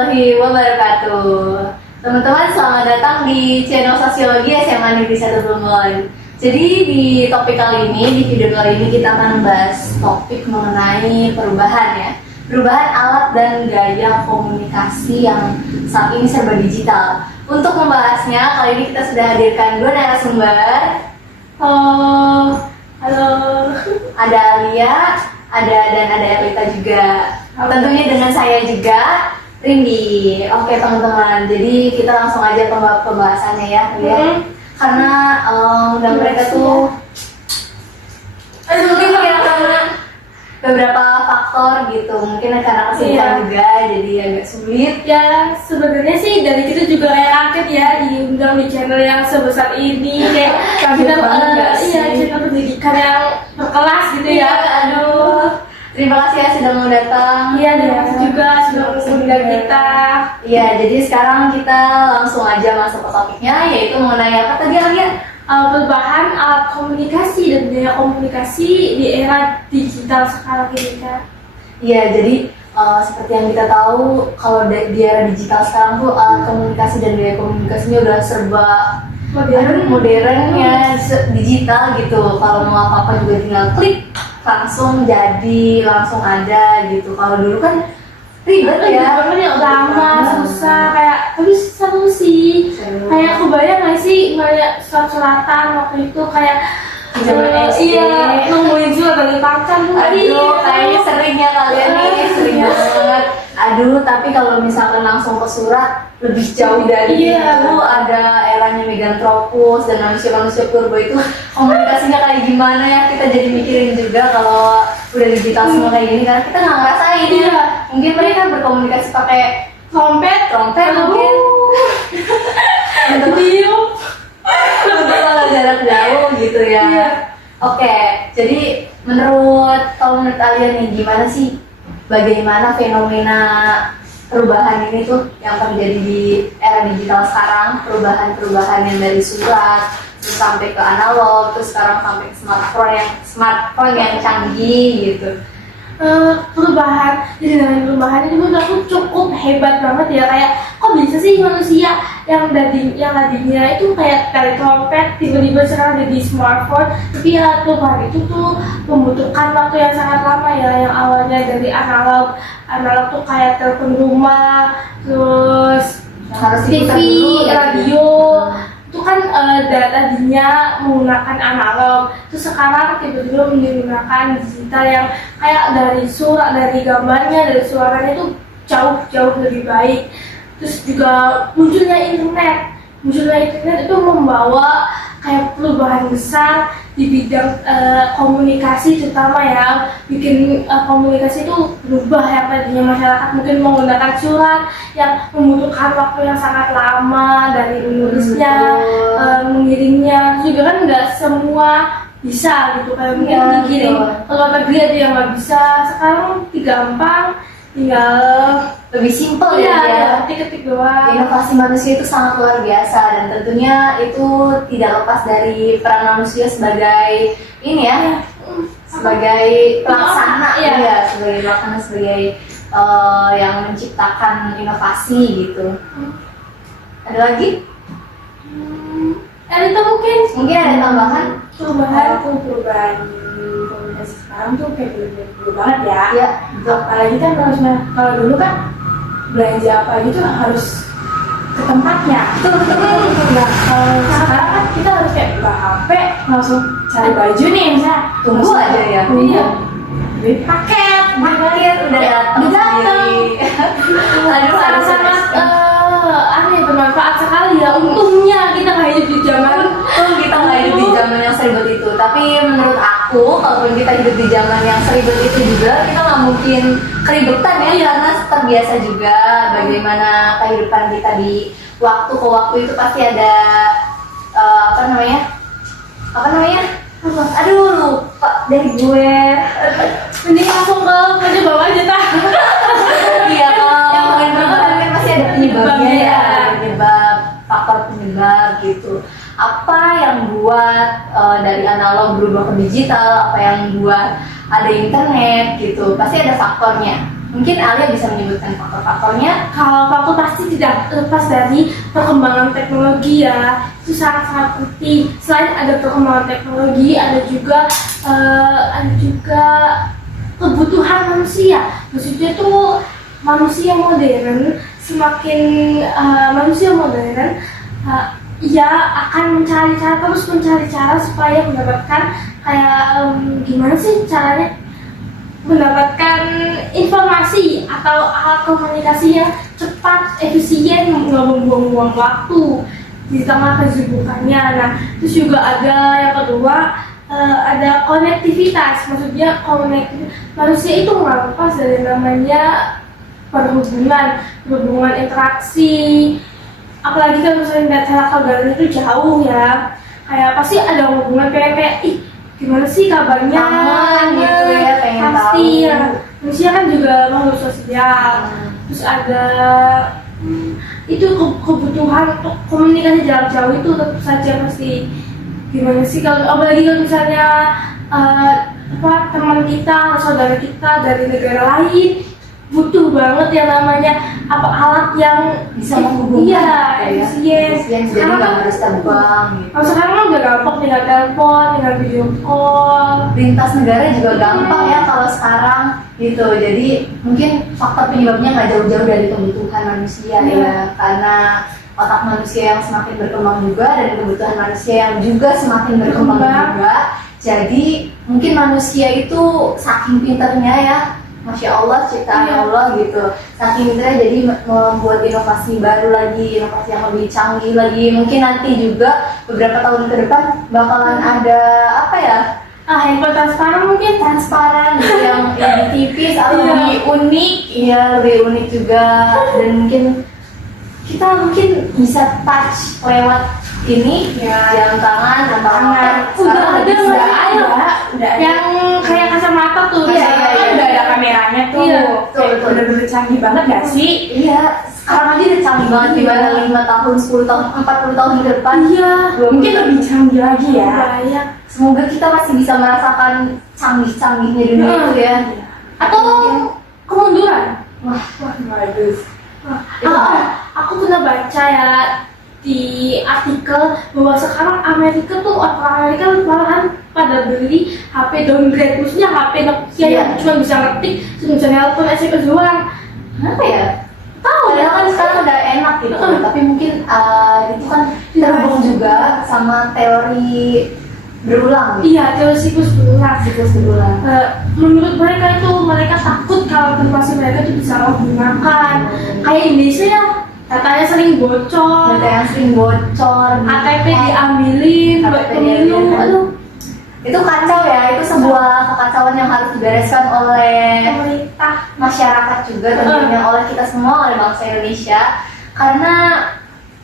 warahmatullahi wabarakatuh. Teman-teman, selamat datang di channel Sosiologi SMA Negeri 1 Plumbon. Jadi di topik kali ini, di video kali ini kita akan membahas topik mengenai perubahan ya. Perubahan alat dan gaya komunikasi yang saat ini serba digital. Untuk membahasnya, kali ini kita sudah hadirkan dua narasumber. Halo. Ada Alia, ada Erlita juga. Tentunya dengan saya juga, Rindi. Oke teman-teman, jadi kita langsung aja ke pembahasannya ya, karena dan mereka tuh mungkin karena beberapa faktor gitu, mungkin karena kesibukan juga, jadi agak sulit. Ya sebenarnya sih dari kita juga kayak kaget ya diundang di channel yang sebesar ini, kayak channel channel pendidikan yang berkelas gitu ya. Aduh. Terima kasih ya sudah mau datang. Iya, terima kasih juga sudah mengundang kita. Iya, jadi sekarang kita langsung aja masuk ke topiknya, yaitu mengenai apa tadi Alia? Perubahan alat komunikasi dan gaya komunikasi di era digital sekarang ini kan. Iya, jadi seperti yang kita tahu, kalau di era digital sekarang tuh alat komunikasi dan gaya komunikasinya udah serba modern ya, digital gitu. Kalau mau apa-apa juga tinggal klik, langsung jadi, langsung ada gitu. Kalau dulu kan ribet ya, lama, susah, kayak tapi seru sih. Kayak kebayang nggak sih kayak surat-suratan waktu itu kayak nungguin surat dari pacar. Aduh, kayaknya sering ya kalian nih, sering banget. Aduh, tapi kalau misalkan langsung ke surat lebih jauh dari itu, ada eranya Megantropus dan manusia-manusia purba itu komunikasinya kayak gimana ya, kita jadi mikirin juga kalau udah digital semua kayak gini, karena kita nggak ngerasain ya. Mungkin mereka berkomunikasi pakai trompet mungkin untuk kalau jarak jauh gitu ya. Oke, jadi menurut kalian nih, gimana sih, bagaimana fenomena perubahan ini tuh yang terjadi di era digital sekarang, perubahan yang dari surat terus sampai ke analog, terus sekarang sampai ke smartphone yang canggih gitu. Perubahan ini menurut aku cukup hebat banget ya. Kayak kok bisa sih manusia yang tadinya itu kayak dari trompet tiba-tiba sekarang jadi smartphone. Tapi ya perubahan itu tuh membutuhkan waktu yang sangat lama ya. Yang awalnya dari analog tuh kayak telepon rumah, terus harus TV, radio. Itu kan tadinya menggunakan analog, terus sekarang tiba-tiba menggunakan digital yang kayak dari surat, dari gambarnya, dari suaranya itu jauh lebih baik. Terus juga munculnya internet itu membawa kayak perubahan besar di bidang komunikasi, terutama ya bikin komunikasi itu berubah. Yang tadinya masyarakat mungkin menggunakan surat yang membutuhkan waktu yang sangat lama dari menulisnya, mengirimnya, juga kan nggak semua bisa gitu, kayak mungkin dikirim ke luar negeri ada yang nggak bisa. Sekarang gampang, tinggal lebih simpel ya, ketik doang. Inovasi manusia itu sangat luar biasa, dan tentunya itu tidak lepas dari peran manusia sebagai ini ya, sebagai pelaksana sebagai yang menciptakan inovasi gitu. Ada lagi? Itu mungkin ada tambahan? Perubahan komunikasi sekarang tuh kayak bener-bener banget ya. Iya, betul. Apalagi kan kalau dulu kan belanja apa gitu harus ke tempatnya. Nah, kalau sekarang kan kita harus kayak buka HP langsung cari baju nih, misalnya Tunggu aja ya. Iya. Beli paket udah datang. Aduh, sangat bermanfaat sekali ya. Untungnya kita nggak hidup di zaman yang seribet itu. Tapi menurut aku, kalaupun kita hidup di zaman yang seribet itu juga, kita nggak mungkin keribetan ya, karena terbiasa juga bagaimana kehidupan kita di waktu ke waktu itu pasti ada apa namanya? Aduh, lupa dari gue. Mending langsung ke bawah aja tah. Iya, kalau yang perubahan kan pasti ada penyebabnya ya, faktor penyebab gitu. Apa yang buat dari analog berubah ke digital, apa yang buat ada internet gitu, pasti ada faktornya. Mungkin Alia bisa menyebutkan faktor-faktornya. Kalau faktor pasti tidak lepas dari perkembangan teknologi ya, itu sangat-sangat penting. Selain ada perkembangan teknologi, ada juga kebutuhan manusia. Maksudnya tuh manusia modern semakin manusia modern ia akan terus mencari cara supaya mendapatkan kayak gimana sih caranya mendapatkan informasi atau alat komunikasi yang cepat, efisien, nggak membuang-buang waktu di tengah kesibukannya. Nah, terus juga ada yang kedua, ada konektivitas. Maksudnya manusia itu nggak lepas dari namanya perhubungan interaksi. Apalagi kalau misalnya cara kabarnya itu jauh ya, kayak pasti ada hubungan kayak gimana sih kabarnya, Kangen gitu ya, pengen pasti tahu. ya. Manusia kan juga makhluk sosial. Terus ada itu kebutuhan untuk komunikasi jarak jauh itu tentu saja pasti. Gimana sih kalau apalagi kalau misalnya teman kita atau saudara kita dari negara lain butuh banget yang namanya alat yang Bisa menghubungkan iya, efisien, jadi nggak harus terbang gitu. Kalau sekarang kan udah gampang, tinggal telepon, tinggal video call. Lintas negara juga gampang ya kalau sekarang gitu. Jadi mungkin faktor penyebabnya nggak jauh-jauh dari kebutuhan manusia ya, karena otak manusia yang semakin berkembang juga dan kebutuhan manusia yang juga semakin berkembang juga. Jadi mungkin manusia itu saking pinternya ya, Masya Allah, ciptaan Allah gitu. Saking pinternya jadi membuat inovasi baru lagi, inovasi yang lebih canggih lagi. Mungkin nanti juga beberapa tahun ke depan bakalan ada apa ya? Handphone transparan mungkin. Transparan gitu, yang lebih tipis atau lebih unik, ya lebih unik juga. Dan mungkin kita bisa touch lewat ini jam tangan atau Udah ada udah yang kayak kacamata tuh. kan udah ada kameranya tuh. Iya, betul. Bener-bener canggih banget gak sih? Iya, sekarang aja udah canggih banget gimana 5 tahun, 10 tahun, 40 tahun ke depan. Iya, Mungkin lebih canggih lagi ya. banyak. Semoga kita masih bisa merasakan canggih-canggihnya dunia itu ya. Atau kemunduran. Wah, Bagus. Aku pernah baca ya di artikel bahwa sekarang Amerika tuh orang Amerika malahan pada beli HP downgrade, maksudnya HP Nokia yang cuma bisa ngetik, cuma bisa nelpon SMS doang. kenapa ya? Padahal kan sekarang udah enak gitu, tapi mungkin itu kan terhubung juga sama teori berulang. Iya, teori siklus berulang. Siklus berulang. Menurut mereka itu mereka takut kalau informasi mereka itu disalahgunakan. Kayak Indonesia ya, datanya sering bocor, Data yang sering bocor, KTP diambilin buat KTP pemilu. diambilin. Aduh, itu kacau ya, itu sebuah kekacauan yang harus dibereskan oleh pemerintah. masyarakat juga, tentunya oleh kita semua, oleh bangsa Indonesia. Karena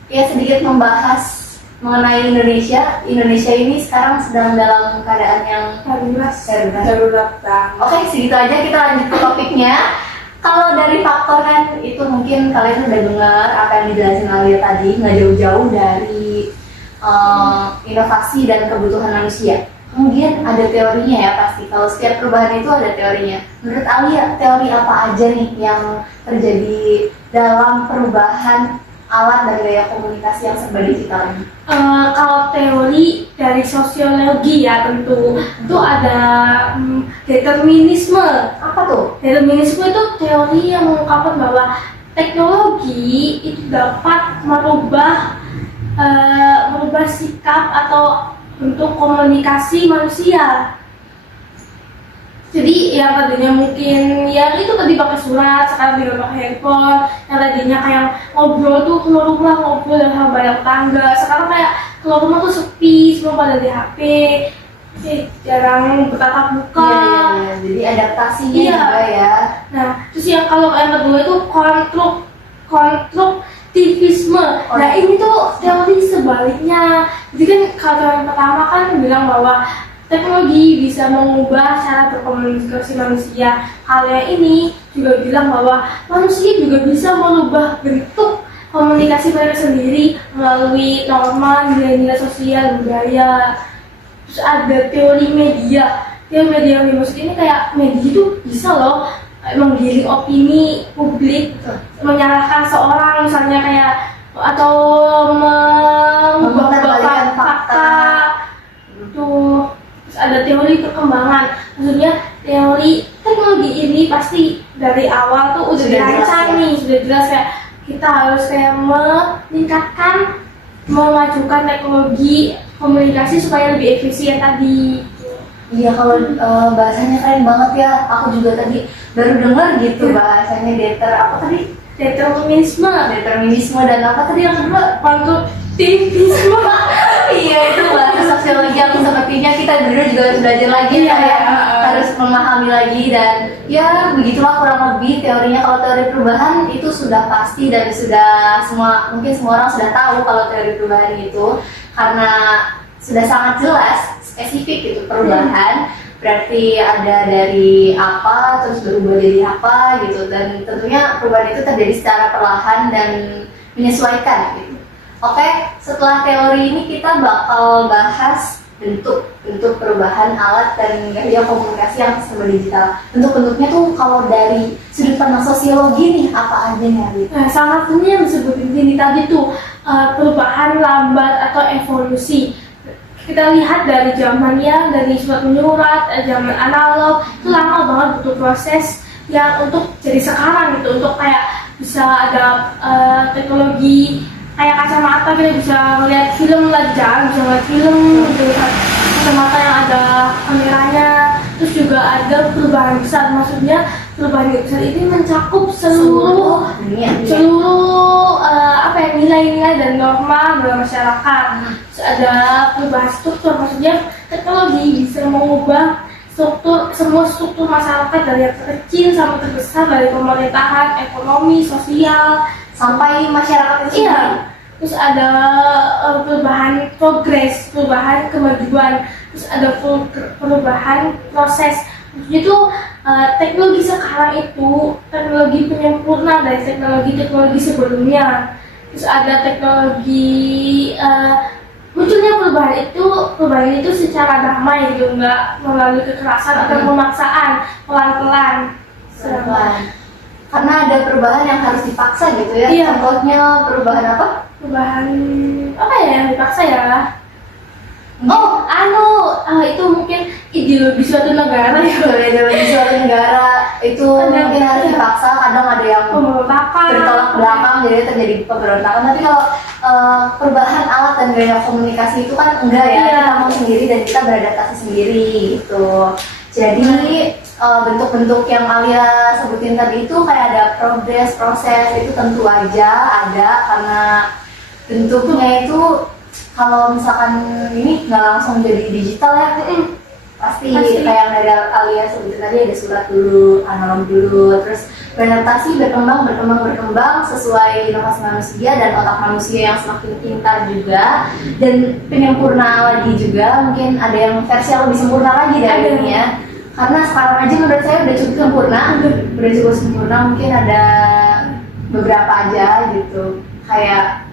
ya sedikit membahas mengenai Indonesia ini sekarang sedang dalam keadaan yang Darurat banget. Oke, segitu aja, kita lanjut ke topiknya. Kalau dari faktor kan itu mungkin kalian udah dengar apa yang dijelasin Alia tadi, nggak jauh-jauh dari inovasi dan kebutuhan manusia. Kemudian ada teorinya ya pasti. Kalau setiap perubahan itu ada teorinya. Menurut Alia, teori apa aja nih yang terjadi dalam perubahan alat dan gaya komunikasi yang serba digital ini? Kalau teori dari sosiologi ya tentu itu ada determinisme. Apa tuh? Determinisme itu teori yang mengungkapkan bahwa teknologi itu dapat merubah sikap atau bentuk komunikasi manusia. Jadi yang tadinya mungkin yang itu tadi pakai surat, sekarang tinggal pakai handphone. Yang tadinya kayak ngobrol tuh keluar rumah ngobrol dengan banyak tangga, sekarang kayak keluar rumah tuh sepi, semua pada di HP, jarang bertatap muka. Iya. Jadi adaptasinya Iya. juga ya. Nah, terus yang kalau yang kedua itu konstruktivisme. Nah, ini tuh teori sebaliknya. Jadi kan kalau yang pertama kan bilang bahwa teknologi bisa mengubah cara berkomunikasi manusia. Kalau yang ini juga bilang bahwa manusia juga bisa merubah bentuk komunikasi mereka sendiri melalui norma, nilai-nilai sosial, budaya. Terus ada teori media. Teori media yang dimaksud ini kayak media itu bisa loh menggiring opini publik, menyalahkan seorang misalnya kayak atau mengubah Memutarbalikan fakta. tuh. Terus ada teori perkembangan, maksudnya teori teknologi ini pasti dari awal tuh udah Sudah jelas, dirancang ya? nih, sudah jelas kayak kita harus kayak meningkatkan, memajukan teknologi komunikasi supaya lebih efisien tadi. Iya, kalau bahasanya keren banget ya. Aku juga tadi baru dengar gitu bahasanya apa tadi? Determinisme, Determinisme dan apa tadi yang kedua? konstruktivisme. Iya, itu bahasa sosiologi yang sepertinya kita berdua juga harus belajar lagi Iya, ya, harus memahami lagi. Dan ya begitulah kurang lebih teorinya. Kalau teori perubahan itu sudah pasti dan sudah mungkin semua orang sudah tahu kalau teori perubahan itu, karena sudah sangat jelas spesifik gitu perubahan. Berarti ada dari apa terus berubah jadi apa gitu, dan tentunya perubahan itu terjadi secara perlahan dan menyesuaikan gitu. Oke, setelah teori ini kita bakal bahas bentuk perubahan alat dan gaya komunikasi yang serba digital. Bentuk-bentuknya tuh kalau dari sudut pandang sosiologi nih apa aja nih Abi? Nah, salah satunya yang disebutin ini tadi tuh perubahan lambat atau evolusi. Kita lihat dari zamannya, dari surat menyurat, zaman analog itu lama banget butuh proses yang untuk jadi sekarang gitu, untuk kayak bisa ada teknologi kayak kacamata, kita bisa melihat film lagi jalan, bisa melihat film dengan kacamata yang ada kameranya. Terus juga ada perubahan besar, maksudnya perubahan besar ini mencakup seluruh nilai-nilai dan norma dalam masyarakat. Terus ada perubahan struktur, maksudnya teknologi bisa mengubah semua struktur masyarakat dari yang terkecil sampai terbesar, dari pemerintahan, ekonomi, sosial Sampai masyarakat itu Iya. Terus ada perubahan progres, perubahan kemajuan, terus ada perubahan proses. Jadi teknologi sekarang itu teknologi penyempurna dari teknologi sebelumnya. Terus ada teknologi munculnya perubahan itu secara damai gitu, nggak melalui kekerasan atau pemaksaan, pelan-pelan. Karena ada perubahan yang harus dipaksa gitu ya. Iya. Contohnya perubahan apa? Perubahan apa ya yang dipaksa ya? Itu mungkin ideologi suatu negara ya. Ideologi suatu negara itu mungkin harus dipaksa. Kadang ada yang Pemberontakan. bertolak belakang, jadi terjadi pemberontakan. Tapi kalau perubahan alat dan gaya komunikasi itu kan enggak ya. Iya. Kita mau sendiri dan kita beradaptasi sendiri gitu. Jadi bentuk-bentuk yang Alia sebutin tadi itu kayak ada progres, proses, itu tentu aja ada, karena bentuknya itu kalau misalkan ini nggak langsung jadi digital ya, pasti kayak yang dari Alia sebutin tadi ada surat dulu, analog dulu, terus beradaptasi, berkembang sesuai inovasi manusia dan otak manusia yang semakin pintar juga, dan penyempurna lagi juga, mungkin ada yang versi yang lebih sempurna lagi dari ini ya. Karena sekarang aja menurut saya udah cukup sempurna, mungkin ada beberapa aja gitu, kayak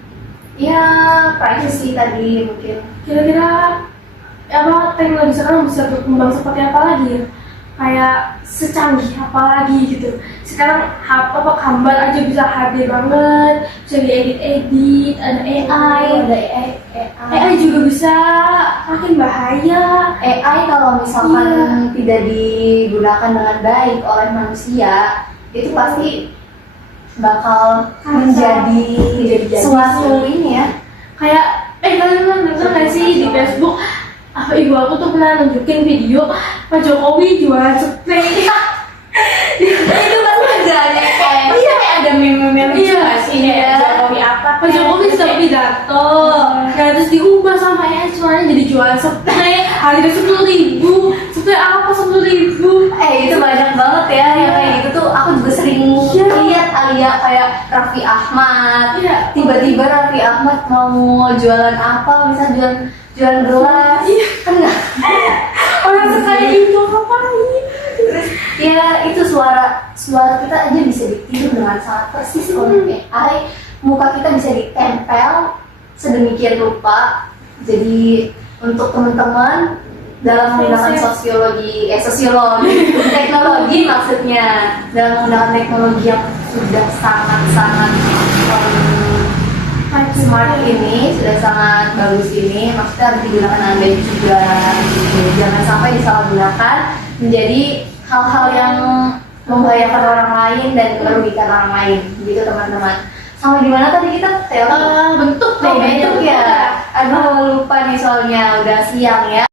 ya privacy tadi mungkin. Kira-kira teknologi sekarang bisa berkembang seperti apa lagi ya? Kayak secanggih apa lagi gitu. Sekarang gambar aja bisa HD banget, bisa diedit, ada AI. AI juga bisa makin bahaya. AI kalau misalkan tidak digunakan dengan baik oleh manusia, itu pasti bakal menjadi suatu ini ya. Kayak kalian denger nggak sih di Facebook? Ibu aku tuh pernah nunjukin video Pak Jokowi jualan spray. Itu pasti kerjaannya kayak ada meme-meme lucu nggak sih ya? Jokowi apa? Pak Jokowi sedang pidato, terus diubah sama AI suaranya jadi jualan spray. Harga 10.000. Spray apa 10.000? Itu banyak banget ya yang kayak gitu tuh. Aku juga sering lihat Alia kayak Raffi Ahmad. Tiba-tiba Raffi Ahmad mau jualan apa? Misal jualan gelas. Kan nggak? Orang sekaya itu ngapain? Terus ya itu suara kita aja bisa ditiru dengan sangat persis oleh AI. Muka kita bisa ditempel sedemikian rupa. Jadi untuk teman-teman dalam menggunakan sosiologi teknologi maksudnya, dalam menggunakan teknologi yang sudah sangat-sangat smart ini, sudah sangat bagus ini, maksudnya harus digunakan dengan baik juga gitu. Jangan sampai disalahgunakan menjadi hal-hal yang membahayakan orang lain dan merugikan orang lain gitu teman-teman. Sama gimana tadi kita bentuk bentuk ya. Aduh lupa nih soalnya udah siang ya.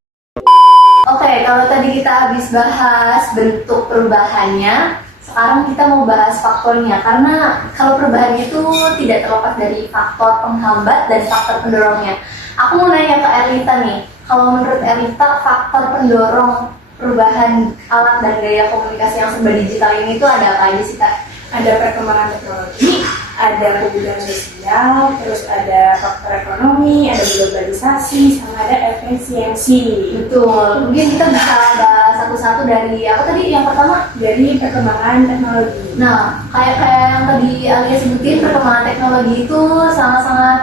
Oke, kalau tadi kita habis bahas bentuk perubahannya, sekarang kita mau bahas faktornya. Karena kalau perubahan itu tidak terlepas dari faktor penghambat dan faktor pendorongnya. Aku mau nanya ke Erlita nih, kalau menurut Erlita faktor pendorong perubahan alat dan gaya komunikasi yang serba digital ini tuh ada apa aja sih Kak? Ada perkembangan teknologi, ada kebutuhan sosial, terus ada faktor ekonomi, ada globalisasi, sama ada efisiensi. Betul, mungkin kita bisa bahas satu-satu dari apa tadi yang pertama? Jadi perkembangan teknologi. Nah, kayak yang tadi Alia sebutin, perkembangan teknologi itu sangat-sangat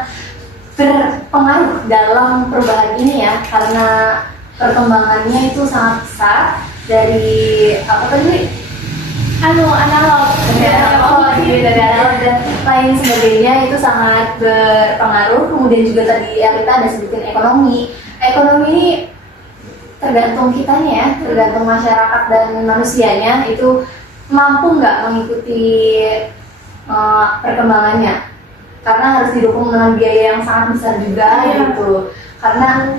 berpengaruh dalam perubahan ini ya, karena perkembangannya itu sangat besar dari apa tadi? analog Dari analog dan lain sebagainya itu sangat berpengaruh. Kemudian juga tadi Elita ada sebutin ekonomi. Ekonomi ini tergantung kitanya ya, tergantung masyarakat dan manusianya itu mampu nggak mengikuti perkembangannya. Karena harus didukung dengan biaya yang sangat besar juga gitu. Karena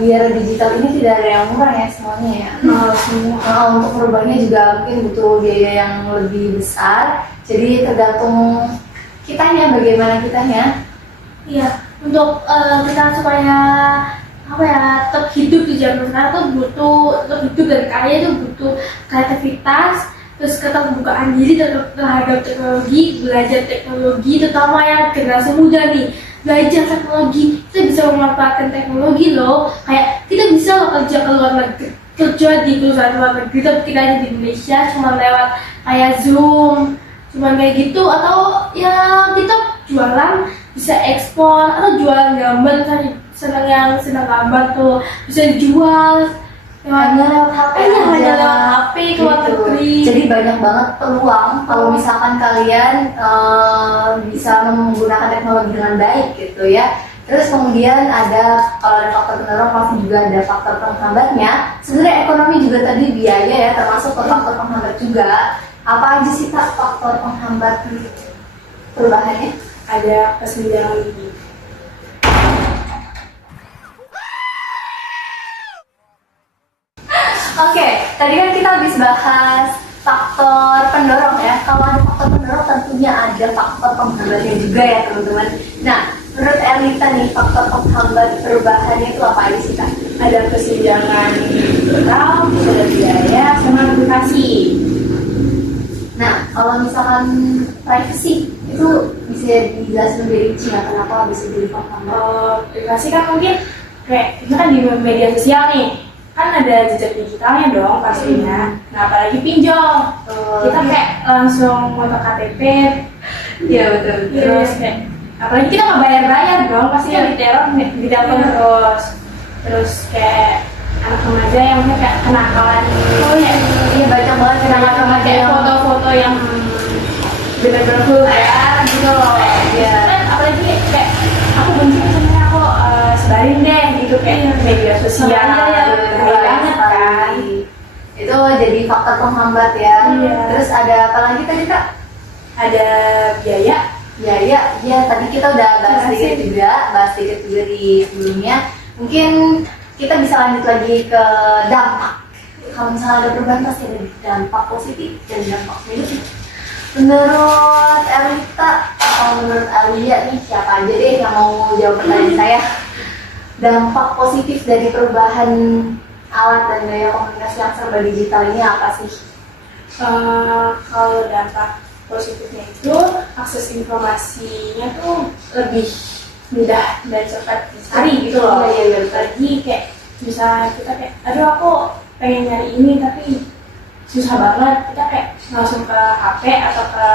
di era digital ini tidak ada yang murah ya semuanya ya. Untuk merubahnya juga mungkin butuh biaya yang lebih besar. Jadi tergantung kitanya, bagaimana kitanya. Iya, untuk kita supaya tetap hidup di zaman sekarang tuh butuh, tetap hidup dan karya itu butuh kreativitas, terus keterbukaan diri terhadap teknologi, belajar teknologi, terutama yang generasi muda nih. Belajar teknologi, kita bisa memanfaatkan teknologi loh. Kayak kita bisa loh kerja ke luar negeri, kerja di perusahaan luar negeri, tapi kita di Indonesia cuma lewat kayak Zoom, cuma kayak gitu. Atau ya kita jualan, bisa ekspor, atau jualan gambar, misalnya senang gambar tuh bisa dijual Hanya lewat HP hanya lewat HP ke luar gitu. negeri. Jadi banyak banget peluang kalau misalkan kalian bisa menggunakan teknologi dengan baik gitu ya. Terus kemudian kalau ada faktor pendorong pasti juga ada faktor penghambatnya. Sebenarnya ekonomi juga tadi biaya ya, termasuk faktor penghambat juga. Apa aja sih Kak faktor penghambat perubahannya? Ada kesenjangan gigi. Oke, tadi kan kita habis bahas faktor pendorong ya. Kalau ada faktor pendorong tentunya ada faktor penghambatnya juga ya teman-teman. Nah, menurut Erlita nih faktor penghambat perubahannya itu apa aja sih Kak? Ada kesenjangan total, ada biaya, sama aplikasi. Nah, kalau misalkan privacy itu bisa dijelasin lebih rinci nggak kenapa bisa jadi penghambat? Aplikasi kan mungkin kayak kita kan di media sosial nih, kan ada jejak digitalnya dong pastinya. Nah apalagi pinjol, kita kayak langsung foto KTP. Iya betul. Terus kayak apalagi kita nggak bayar dong, pasti diteror, ditelepon terus kayak anak remaja yang kayak kenakalan. Iya banyak banget kenangan remaja Kayak yang foto-foto yang benar-benar vulgar gitu loh. Iya. Kan apalagi kayak aku benci sebenarnya aku sebarin deh gitu kayak media sosial. Bahaya banget kan. Itu jadi faktor penghambat ya. Iya. Terus ada apa lagi tadi Kak? Ada biaya. Ya tadi kita udah bahas sedikit juga di sebelumnya. Mungkin kita bisa lanjut lagi ke dampak. Kalau misalnya ada perubahan pasti ada dampak positif dan dampak negatif. Menurut Erlita atau menurut Alia nih siapa aja deh yang mau jawab pertanyaan saya? Dampak positif dari perubahan alat dan gaya komunikasi yang serba digital ini apa sih? Kalau dampak positifnya itu akses informasinya tuh lebih mudah dan cepat dicari gitu loh. Iya. Lagi kayak misalnya kita kayak aduh aku pengen nyari ini tapi susah banget, kita kayak langsung ke HP atau ke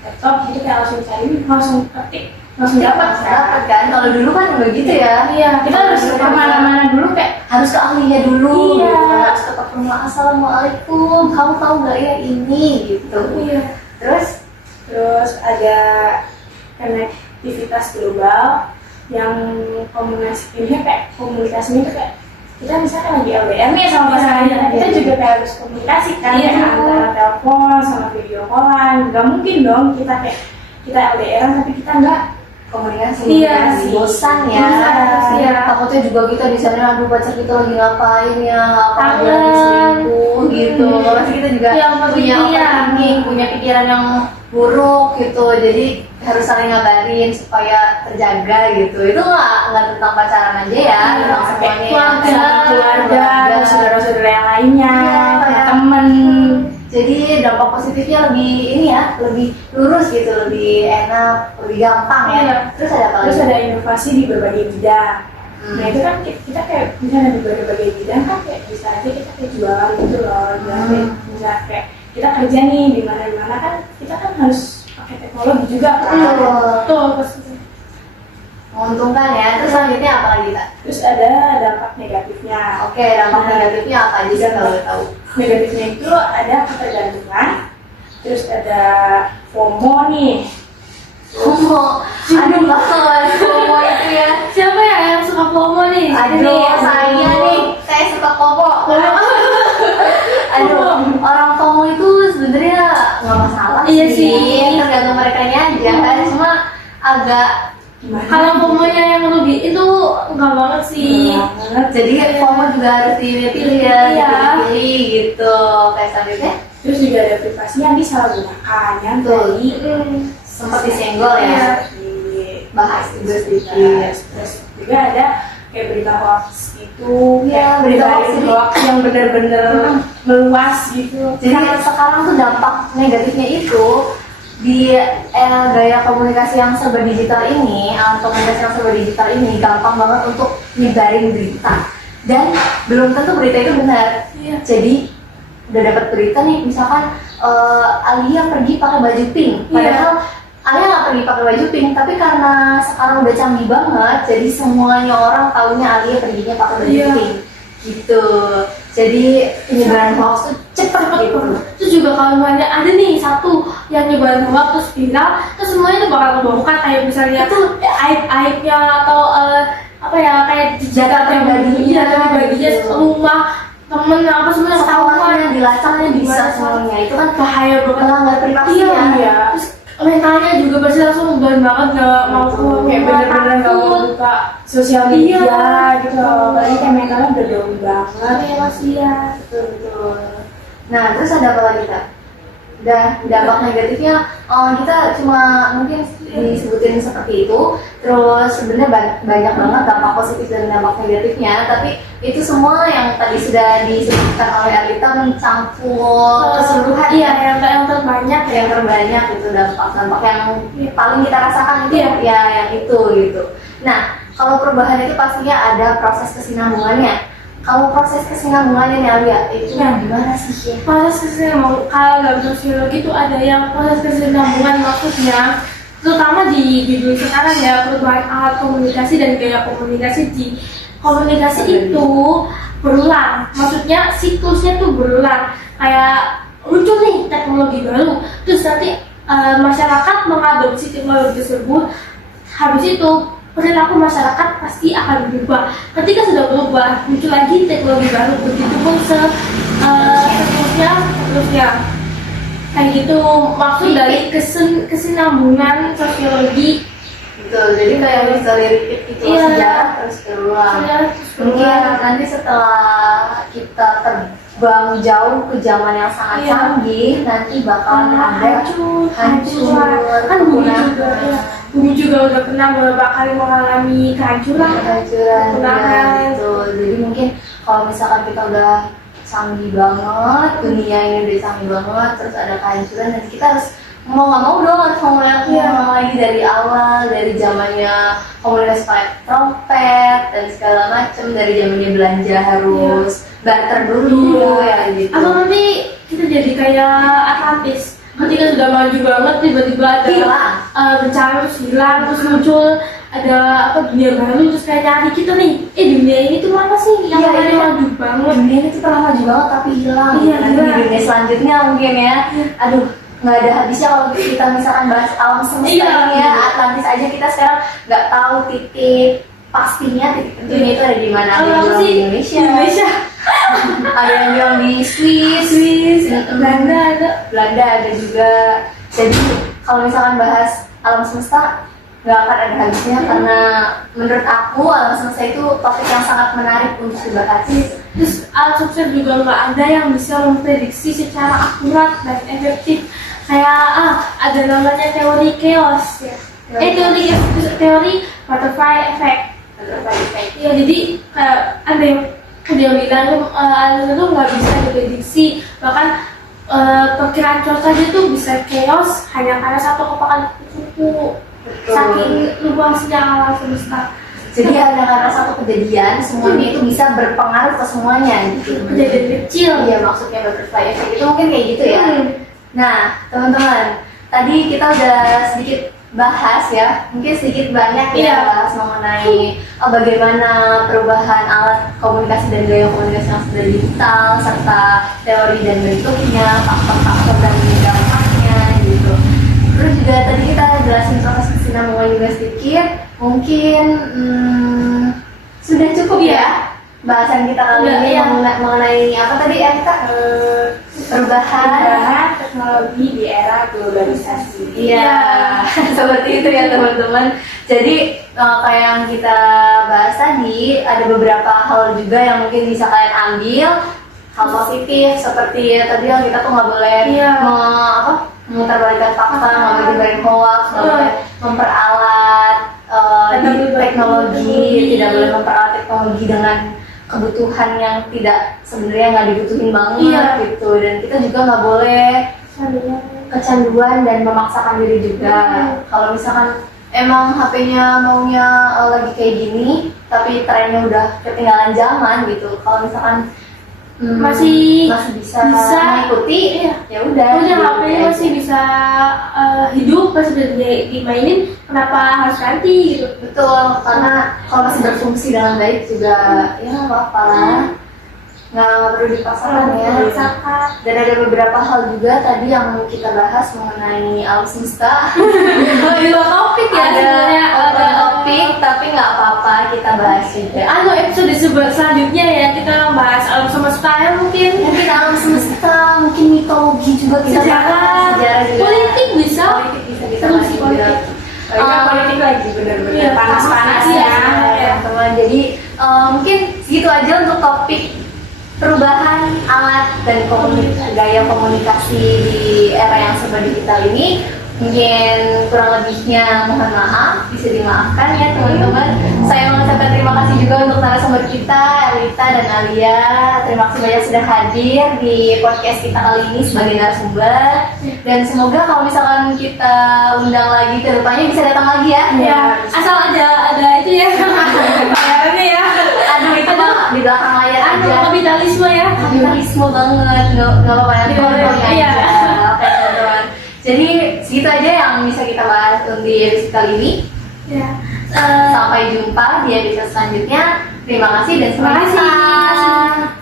laptop gitu kayak langsung cari, langsung ketik langsung dapat dapat kan. Kalau dulu kan nggak gitu ya. Iya, kita harus kemana-mana dulu kayak Harus ke ahlinya dulu. Iya. Gitu. Harus ke rumah, assalamualaikum, kamu tahu nggak ya ini gitu. iya. Terus ada konektivitas global yang komunikasinya kayak komunikasinya itu kayak kita misalkan lagi LDR nih sama pasangannya, kita juga kayak harus komunikasi kan, Iya. kayak antara telepon sama video callan. Gak mungkin dong kita LDR tapi kita nggak Komunikasi, Iya sih. bosan ya. Bosan, iya. Takutnya juga kita di sana, aduh pacar kita lagi ngapain ya, ngapain dia Kangen. lagi selingkuh gitu. Pasti kita juga Yang punya iya. overthinking, punya pikiran yang buruk gitu. Jadi harus saling ngabarin supaya terjaga gitu. Itu nggak tentang pacaran aja ya, tentang semuanya. keluarga, dan saudara-saudara yang lainnya, Iya, kayak kayak- temen. Jadi dampak positifnya lebih ini ya, lebih lurus gitu, lebih enak, lebih gampang ya. Iya. Terus ada apa lagi? Terus ada inovasi di berbagai bidang. Hmm. Nah itu kan kita kayak misalnya di berbagai bidang kan kayak bisa aja kita kayak jualan gitu loh. Bisa kayak kita kerja nih di mana kan kita kan harus pakai teknologi juga kan. Betul. Pasti. Menguntungkan ya. Terus selanjutnya apa lagi Kak? Terus ada dampak negatifnya. Oke, dampak negatifnya apa aja sih kalau tahu? Negatifnya itu ada ketergantungan. Terus ada FOMO nih. FOMO, aduh banget FOMO itu ya. Siapa ya yang suka FOMO nih? Aduh, saya suka FOMO. Aduh, orang FOMO itu sebenarnya nggak masalah Iya sih. tergantung mereka aja kan. Cuma agak Gimana? Kalau FOMO-nya yang rugi itu enggak banget sih. banget. jadi FOMO juga harus dipilih ya, Iya. dipilih gitu. Kayak selanjutnya Terus juga ada privasi yang disalahgunakan yang Betul. tadi sempat disenggol ya. Iya. Bahas juga sedikit. Terus juga ada kayak berita hoax itu, Iya, kayak berita hoax berita ini. hoax yang benar-benar meluas gitu. Jadi sekarang tuh dampak negatifnya itu di gaya komunikasi yang serba digital ini, alat komunikasi yang serba digital ini gampang banget untuk nyebarin berita, dan belum tentu berita itu benar. Iya. Jadi udah dapat berita nih, misalkan Alia pergi pakai baju pink, padahal Alia nggak pergi pakai baju pink, tapi karena sekarang udah canggih banget, jadi semuanya orang taunya Alia perginya pakai baju Iya. pink, gitu. Jadi penyebaran hoax tuh cepet gitu. Terus juga kalau misalnya ada nih satu yang nyebarin hoax terus viral, terus semuanya itu bakal kebongkar kayak misalnya aib-aibnya atau apa ya kayak Data pribadinya, pribadinya gitu. rumah temen apa semuanya Semuanya ketahuan. dilacaknya bisa Gimana semuanya, itu kan bahaya banget. melanggar privasi Iya, ya. iya. Terus mentalnya juga pasti langsung down banget gak mau keluar Kayak rumah, bener-bener nggak mau takut. buka sosial media Iya. gitu loh. Apalagi kayak mentalnya udah down banget. Iya masih ya. Betul. Nah, terus ada apa lagi Kak? Udah dampak negatifnya kita cuma mungkin disebutin seperti itu. Terus sebenarnya banyak banget dampak positif dan dampak negatifnya, tapi itu semua yang tadi sudah disebutkan oleh Alita mencampur keseluruhan Iya, yang terbanyak ya. yang terbanyak itu dampak-dampak yang paling kita rasakan itu Iya. ya yang itu gitu. Nah, kalau perubahan itu pastinya ada proses kesinambungannya. Kalau proses kesinambungannya nih Alia, itu Iya. gimana sih ya? Proses kesinambungan kalau dalam sosiologi itu ada yang proses kesinambungan, maksudnya terutama di judul sekarang ya, perubahan alat komunikasi dan gaya komunikasi. Di komunikasi itu berulang, maksudnya siklusnya tuh berulang, kayak muncul nih teknologi baru, terus nanti masyarakat mengadopsi teknologi tersebut, habis itu perilaku masyarakat pasti akan berubah. Ketika sudah berubah, muncul lagi teknologi baru, begitu pun seterusnya kayak gitu. Maksud dari kesinambungan sosiologi. Betul, jadi kayak misalnya repeat gitu Iya. sejarah terus berulang. Mungkin nanti setelah kita terbang jauh ke zaman yang sangat Iya. canggih, nanti bakalan ada hancur. Kan bumi kepunahan. juga, ya. Bumi juga udah pernah beberapa kali mengalami kehancuran. Kehancuran ya, Kepunahan. gitu. Jadi mungkin kalau misalkan kita udah canggih banget, dunia ini udah canggih banget, terus ada kehancuran, dan kita harus mau nggak mau dong harus mengulang lagi dari awal, dari zamannya komunikasi pakai trompet dan segala macam, dari zamannya belanja harus barter dulu Iya. ya gitu. Atau nanti kita jadi kayak Atlantis, ketika sudah maju banget tiba-tiba ada Hilang. bencana terus hilang terus muncul ada apa dunia baru terus kayak nyari kita nih dunia ini tuh apa sih yang Iya, tadi iya. maju banget. Dunia ini tuh pernah maju banget tapi hilang. Iya, Nanti di hilang. dunia selanjutnya mungkin ya. Aduh, nggak ada habisnya kalau kita misalkan bahas alam semesta Iya. ini ya. Atlantis aja kita sekarang nggak tahu titik pastinya titik tentunya itu ada di mana. Ada yang Kalau bilang sih di Indonesia, Indonesia ada yang bilang di Swiss, Belanda ada. Belanda ada juga. Jadi kalau misalkan bahas alam semesta nggak akan ada habisnya karena menurut aku alam semesta itu topik yang sangat menarik untuk dibahas. Terus alat sukses juga nggak ada yang bisa memprediksi secara akurat dan efektif. Kayak ada namanya teori chaos ya. Teori butterfly effect. Ya jadi kayak ada yang bilang alam itu nggak bisa diprediksi, bahkan perkiraan cuaca aja tuh bisa chaos hanya karena satu kepakan kuku. Saking luasnya alam semesta. Jadi ada karena satu kejadian semuanya itu bisa berpengaruh ke semuanya gitu. Kejadian kecil. Iya maksudnya butterfly effect itu mungkin kayak gitu ya. Nah teman-teman, tadi kita udah sedikit bahas ya, mungkin sedikit banyak ya Iya. bahas mengenai bagaimana perubahan alat komunikasi dan gaya komunikasi yang sudah digital serta teori dan bentuknya, faktor-faktor dan dampaknya gitu. Terus juga tadi kita jelasin proses kesinambungan juga sedikit. Mungkin sudah cukup ya bahasan kita kali Udah, ini iya. mengenai apa tadi ya kita perubahan. Teknologi di era globalisasi. Iya, seperti itu ya teman-teman. Jadi kayak yang kita bahas tadi ada beberapa hal juga yang mungkin bisa kalian ambil hal positif seperti tadi yang kita tuh nggak boleh Iya. memutarbalikkan fakta, nggak boleh dibarin hoax, nggak boleh memperalat teknologi, tidak boleh memperalat teknologi dengan kebutuhan yang tidak sebenarnya nggak dibutuhin banget Iya. gitu. Dan kita juga nggak boleh kecanduan dan memaksakan diri juga. Kalau misalkan emang HP-nya maunya lagi kayak gini, tapi trennya udah ketinggalan zaman gitu. Kalau misalkan Masih bisa bisa. mengikuti, Iya. ya udah. Udah gitu. HP-nya masih bisa hidup, masih bisa dimainin, kenapa harus ganti gitu? Betul, karena kalau masih berfungsi dengan baik juga ya nggak apa-apa lah. Nggak perlu dipaksakan ya. Misalkan Dan ada beberapa hal juga tadi yang kita bahas mengenai alam semesta. dua topik ya ada sebenarnya open topik tapi nggak apa-apa kita bahas juga. episode selanjutnya ya kita bahas alam semesta ya mungkin Mungkin alam semesta, mungkin mitologi juga kita sejarah, bahas, sejarah juga. politik bisa. Politik bisa kita Seru bahas sih juga. politik. Politik lagi bener-bener Iya, panas-panasnya. Iya. Teman-teman. Jadi mungkin segitu aja untuk topik perubahan alat dan gaya komunikasi di era yang serba digital ini. Mungkin kurang lebihnya mohon maaf, bisa dimaafkan ya teman-teman. Saya mengucapkan terima kasih juga untuk narasumber kita, Elita dan Alia. Terima kasih banyak sudah hadir di podcast kita kali ini sebagai narasumber. Dan semoga kalau misalkan kita undang lagi ke depannya bisa datang lagi ya. Ya, asal ada itu ya bayarannya ya. Aduh itu mah di belakang layar aja. Kapitalisme ya. Kapitalisme banget, nggak apa-apa ya. Iya. Oke teman-teman. Jadi segitu aja yang bisa kita bahas di episode kali ini. Ya. Sampai jumpa di episode selanjutnya. Terima kasih dan Terima sampai kasih. jumpa.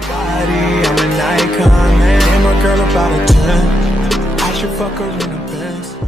Body, I'm an icon, man. And my girl about a 10. I should fuck her in the Benz.